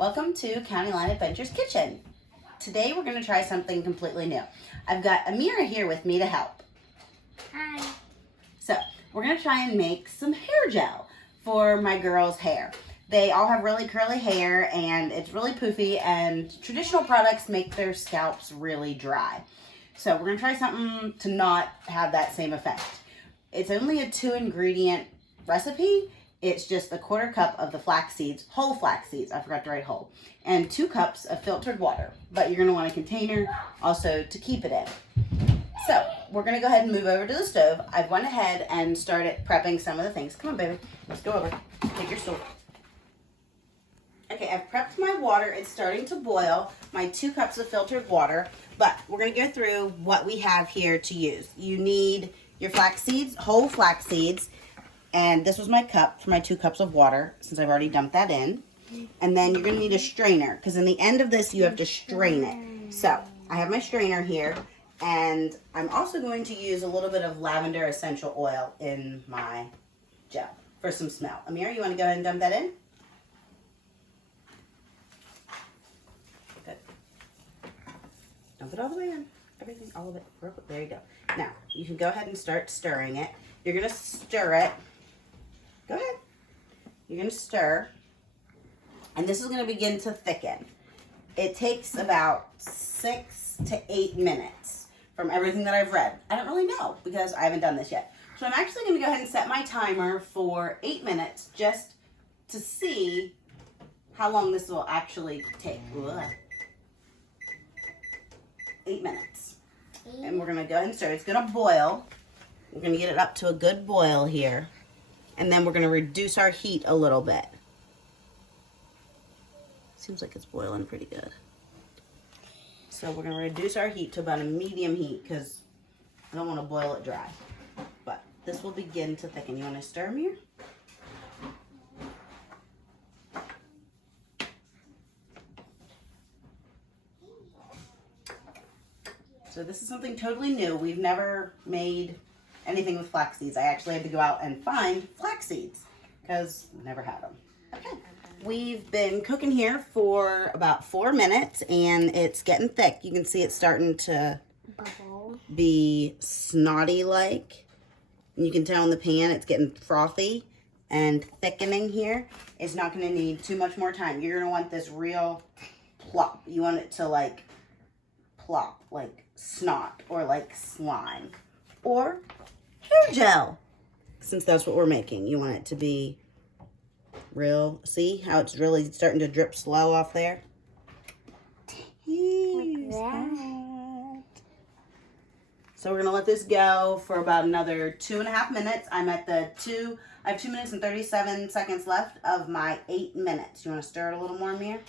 Welcome to County Line Adventures Kitchen. Today we're going to try something completely new. I've got Amira here with me to help. Hi. So we're going to try and make some hair gel for my girls' hair. They all have really curly hair and it's really poofy, and traditional products make their scalps really dry. So we're going to try something to not have that same effect. It's only a 2-ingredient recipe. It's just a 1/4 cup of the flax seeds, whole flax seeds, I forgot to write whole, and 2 cups of filtered water. But you're gonna want a container also to keep it in. So we're gonna go ahead and move over to the stove. I've went ahead and started prepping some of the things. Come on, baby, let's go over. Take your stool. Okay, I've prepped my water. It's starting to boil, my 2 cups of filtered water, but we're gonna go through what we have here to use. You need your flax seeds, whole flax seeds. And this was my cup for my 2 cups of water, since I've already dumped that in. And then you're going to need a strainer, because in the end of this, you have to strain it. So, I have my strainer here, and I'm also going to use a little bit of lavender essential oil in my gel for some smell. Amira, you want to go ahead and dump that in? Good. Dump it all the way in. Everything, all of it. There you go. Now, you can go ahead and start stirring it. You're going to stir it. Go ahead. You're going to stir, and this is going to begin to thicken. It takes about 6 to 8 minutes from everything that I've read. I don't really know because I haven't done this yet. So I'm actually going to go ahead and set my timer for 8 minutes just to see how long this will actually take. Ugh. 8 minutes. And we're going to go ahead and stir. It's going to boil. We're going to get it up to a good boil here. And then we're going to reduce our heat a little bit. Seems like it's boiling pretty good. So we're going to reduce our heat to about a medium heat because I don't want to boil it dry. But this will begin to thicken. You want to stir, Amir? So this is something totally new. We've never made anything with flax seeds. I actually had to go out and find flax seeds because we never had them. Okay. We've been cooking here for about 4 minutes and it's getting thick. You can see it's starting to be snotty like. And you can tell in the pan it's getting frothy and thickening here. It's not going to need too much more time. You're going to want this real plop. You want it to like plop, like snot or like slime or hair gel, since that's what we're making. You want it to be real. See how it's really starting to drip slow off there? Like that. So we're gonna let this go for about another 2.5 minutes. I'm at the I have 2 minutes and 37 seconds left of my 8 minutes. You want to stir it a little more, Amir?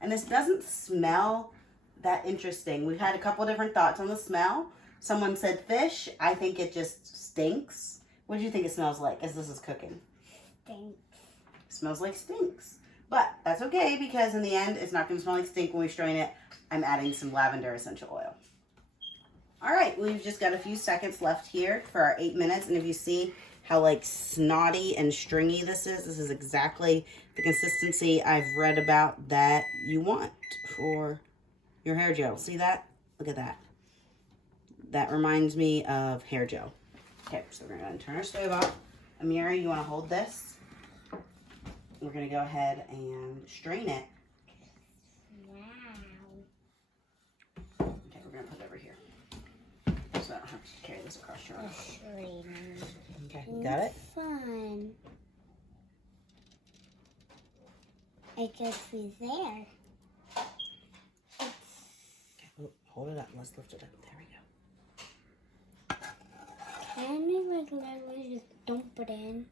And this doesn't smell that interesting. We've had a couple different thoughts on the smell. Someone said fish. I think it just stinks. What do you think it smells like as this is cooking? Stinks. It smells like stinks. But that's okay because in the end, it's not going to smell like stink when we strain it. I'm adding some lavender essential oil. All right, we've just got a few seconds left here for our 8 minutes. And if you see how like snotty and stringy this is exactly the consistency I've read about that you want for your hair gel. See that? Look at that. That reminds me of hair gel. Okay, so we're going to turn our stove off. Amira, you want to hold this? We're going to go ahead and strain it. Wow. Okay, we're going to put it over here so I don't have to carry this across your arm. Okay, you got it? Fun. It gets me there. Okay, hold it up. Let's lift it up. There we go. Can we like literally just dump it in?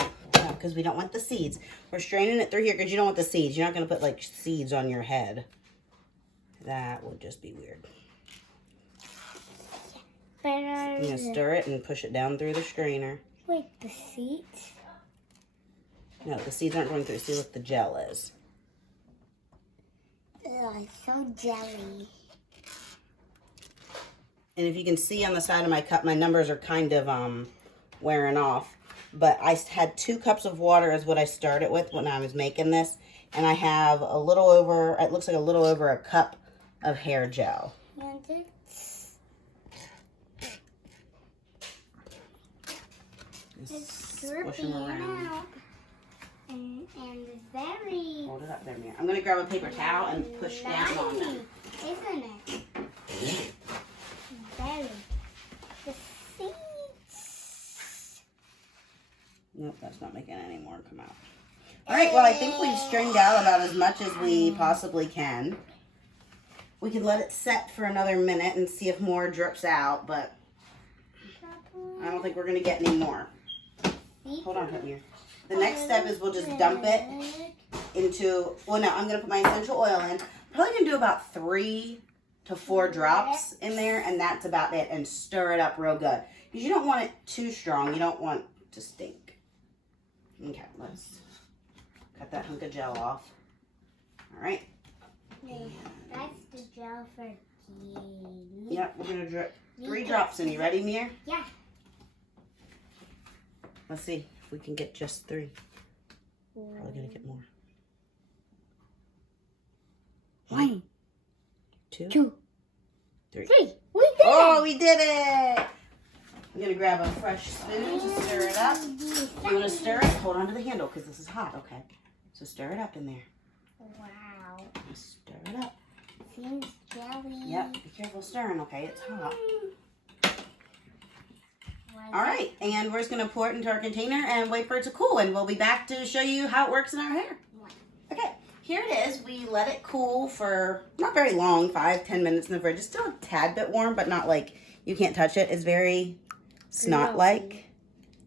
No, because we don't want the seeds. We're straining it through here because you don't want the seeds. You're not going to put like seeds on your head. That would just be weird. But You're going to stir it and push it down through the strainer. wait, the seeds? No, the seeds aren't going through. See what the gel is. Ugh, it's so jelly. And if you can see on the side of my cup, my numbers are kind of wearing off. but I had 2 cups of water is what I started with when I was making this. And I have a little over, it looks like a little over a cup of hair gel. It's dripping out. And very... Hold it up there, Mia. I'm going to grab a paper towel and push down on them. Isn't it? Very. The seeds. Nope, that's not making any more come out. All right, well, I think we've stringed out about as much as we possibly can. We can let it set for another minute and see if more drips out, but I don't think we're going to get any more. Hold on here. The next step is we'll just dump it into, well, no, I'm going to put my essential oil in. Probably going to do about 3 to 4 drops in there, and that's about it, and stir it up real good. Because you don't want it too strong. You don't want it to stink. Okay, let's cut that hunk of gel off. All right. That's the gel for tea. Yep, we're going to drip 3 drops in. You ready, Mir? Yeah. Let's see if we can get just 3. Probably going to get more. 1, 2, 3. We did it! Oh, we did it! I'm going to grab a fresh spoon to stir it up. You want to stir it? Hold on to the handle because this is hot, okay? So stir it up in there. Wow. Stir it up. Seems jelly. Yep, be careful stirring, okay? It's hot. All right, and we're just going to pour it into our container and wait for it to cool, and we'll be back to show you how it works in our hair. Okay, here it is. We let it cool for not very long, 5-10 minutes in the fridge. It's still a tad bit warm, but not like you can't touch it. It's very snot-like,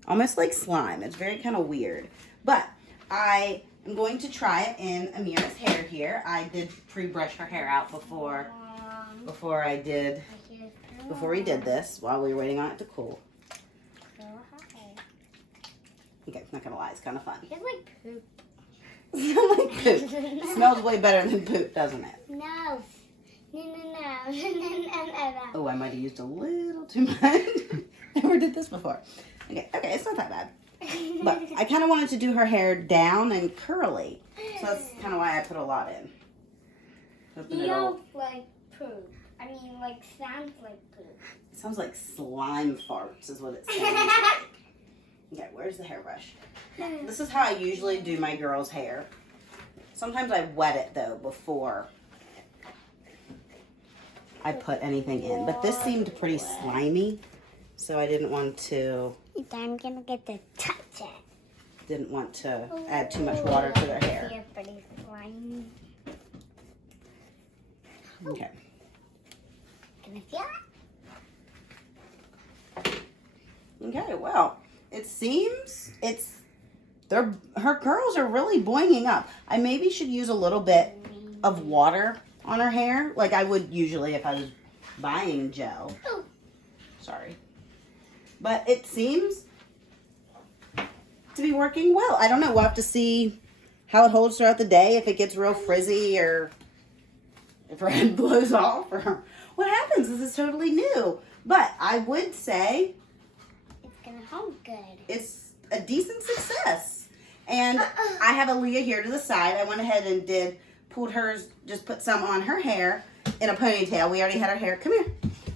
almost like slime. It's very kind of weird. But I am going to try it in Amira's hair here. I did pre-brush her hair out before we did this while we were waiting on it to cool. Okay, not gonna lie, it's kind of fun. It's like poop. It smells like poop. It smells way better than poop, doesn't it? No. No. Oh, I might have used a little too much. Never did this before. Okay, it's not that bad. But I kind of wanted to do her hair down and curly. So that's kind of why I put a lot in. Feels like poop. I mean, like, sounds like poop. It sounds like slime farts is what it sounds like. Okay, where's the hairbrush? This is how I usually do my girls' hair. Sometimes I wet it, though, before I put anything in. But this seemed pretty slimy, so I didn't want to... I'm going to get the touch it. Didn't want to add too much water to their hair. It's pretty slimy. Okay. Can I feel it? Okay, well... It seems her curls are really boinging up. I maybe should use a little bit of water on her hair, like I would usually if I was buying gel. Sorry. But it seems to be working well. I don't know. We'll have to see how it holds throughout the day, if it gets real frizzy or if her head blows off or what happens. This is totally new. But I would say... hold good. It's a decent success. And I have Aaliyah here to the side. I went ahead and pulled hers, just put some on her hair in a ponytail. We already had her hair, come here,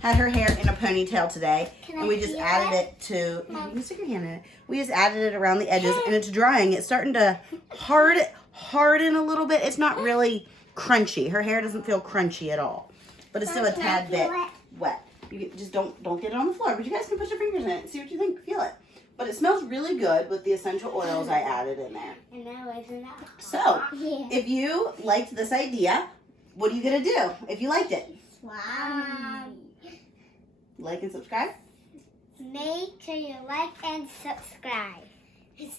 had her hair in a ponytail today. And we just added it to, you can stick your hand in it. We just added it around the edges and it's drying. It's starting to harden a little bit. It's not really crunchy. Her hair doesn't feel crunchy at all. But it's still a tad bit wet. You just don't get it on the floor, but you guys can put your fingers in it and see what you think. Feel it. But it smells really good with the essential oils I added in there. And now isn't that So, if you liked this idea, what are you going to do if you liked it? Like and subscribe? Make sure you like and subscribe.